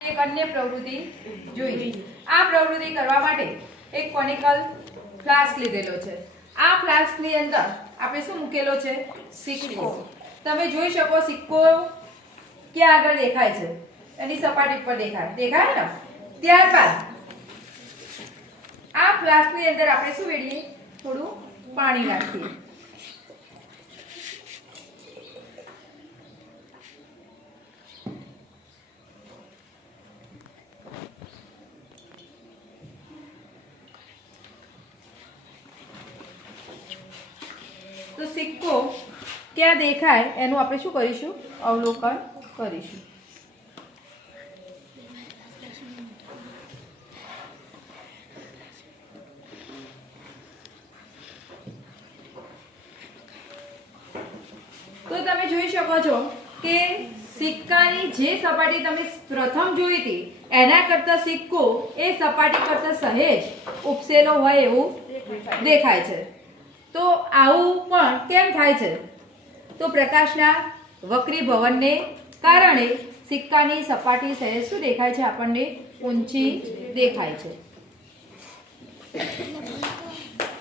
એક અન્ય પ્રવૃત્તિ જોઈ। આ પ્રવૃત્તિ કરવા માટે એક કોનિકલ ફ્લાસ્ક લીધેલો છે। આ ફ્લાસ્કની અંદર આપણે શું મૂકેલો છે? સિક્કો। તમે જોઈ શકો સિક્કો ક્યાં આગળ દેખાય છે? એની સપાટી પર દેખાય ને? ત્યારબાદ આ ફ્લાસ્કની અંદર આપણે શું વેડીએ? થોડું પાણી નાખીએ। तो सिक्को क्या देखाय एनु आपणे शुं करीशुं? अवलोकन करीशुं। तो तमे जोई शको छो के सिक्कानी जे सपाटी तमे प्रथम जोई हती एना करता सिक्को ए सपाटी करता सहेज उपसेलो होय एवुं देखाय छे। तो आवुं पण केम थाय छे? तो प्रकाशना वक्रीभवनने कारणे सिक्कानी सपाटी सहेज शुं देखाय छे? आपणने ऊंची देखाय छे।